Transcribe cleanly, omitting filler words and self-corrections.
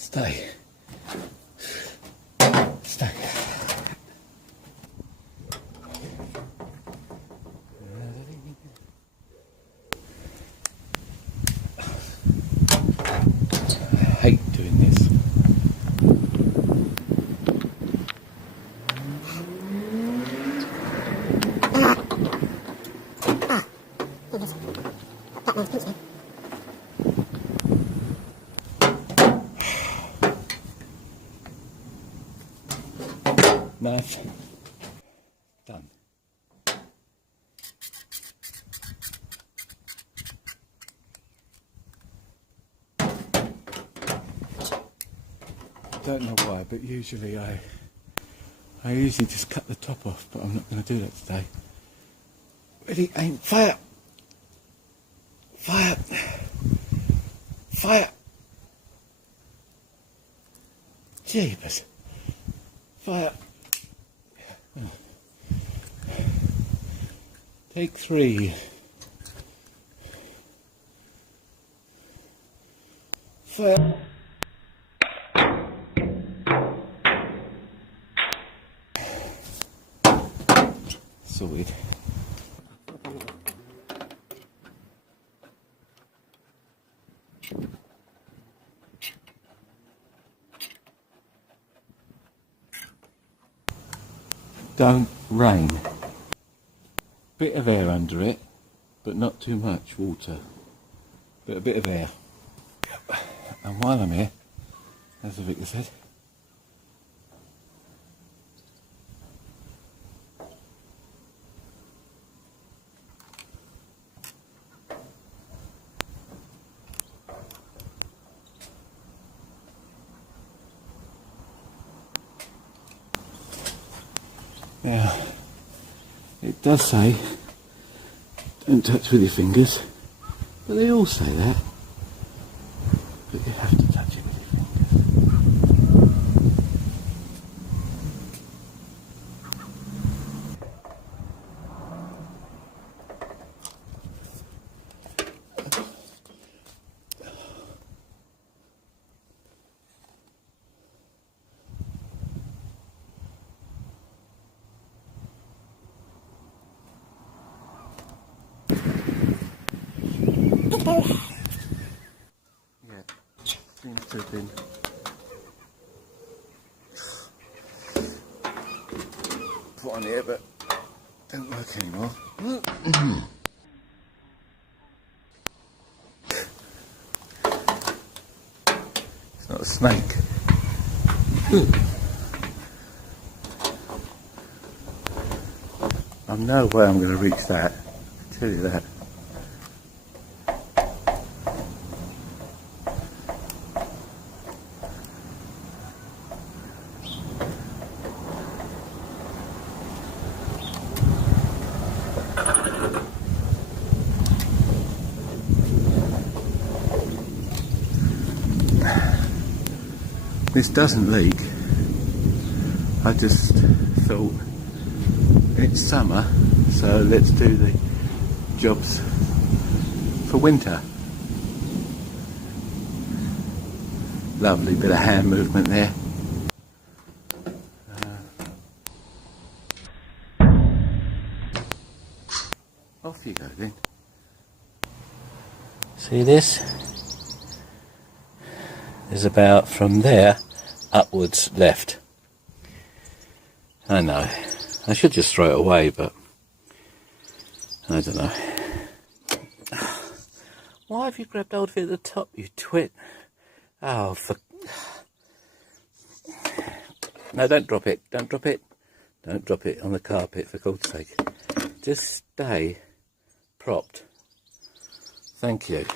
Stay. Stay. I hate doing this. Knife. Done. Don't know why, but usually I usually just cut the top off, but I'm not going to do that today. Ready, aim, fire! Fire! Fire! Jeepers! Fire! Take 3. Fire! Sorted. Don't rain. Bit of air under it, but not too much water. But a bit of air. And while I'm here, as the vicar said, now, it does say, don't touch with your fingers, but they all say that. But you have to touch it with your fingers. Yeah, seems to have been. Put on here, but don't work anymore. It's not a snake. I'm no way I'm going to reach that. I tell you that. This doesn't leak. I just thought it's summer, so let's do the jobs for winter. Lovely bit of hand movement there. Off you go then. See this? There's about from there upwards left. I know. I should just throw it away, but I don't know. Why have you grabbed hold of it at the top, you twit? Oh, for... No, don't drop it. Don't drop it. Don't drop it on the carpet, for God's sake. Just stay propped. Thank you.